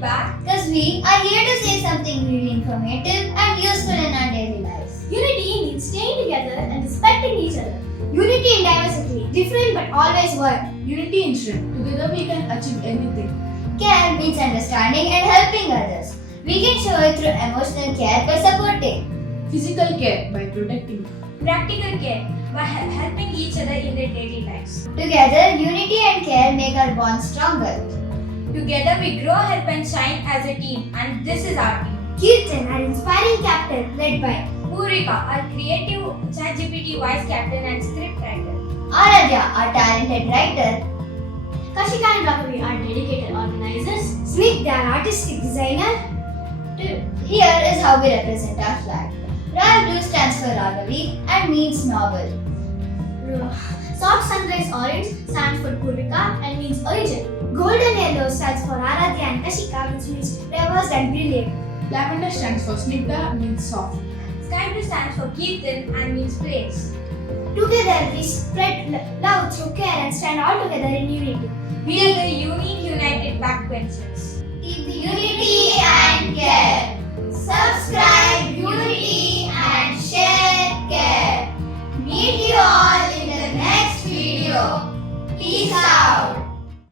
back? Because we are here to say something really informative and useful in our daily lives. Unity means staying together and respecting each other. Unity in diversity, different but always one. Unity in strength. Together we can achieve anything. Care means understanding and helping others. We can show it through emotional care by supporting. Physical care by protecting. Practical care by helping each other in their daily lives. Together, unity and care make our bond stronger. Together we grow, help and shine as a team, and this is our team. Kirtan, our inspiring captain, led by Purika, our creative ChatGPT voice captain and script writer. Aradhya, our talented writer. Kashika and Raghavi, our dedicated organizers. Smigdha, our artistic designer. Here is how we represent our flag. Royal Blue stands for Raghavi and means noble. Soft sunrise orange stands for Purika and means origin. Golden yellow stands for Aradhya and Kashika, which means reversed and brilliant. Lavender stands for Snigdha, means soft. Sky blue stands for Kirtan and means praise. Together we spread love through care and stand all together in unity. We are the unique united backbenchers. Keep the unity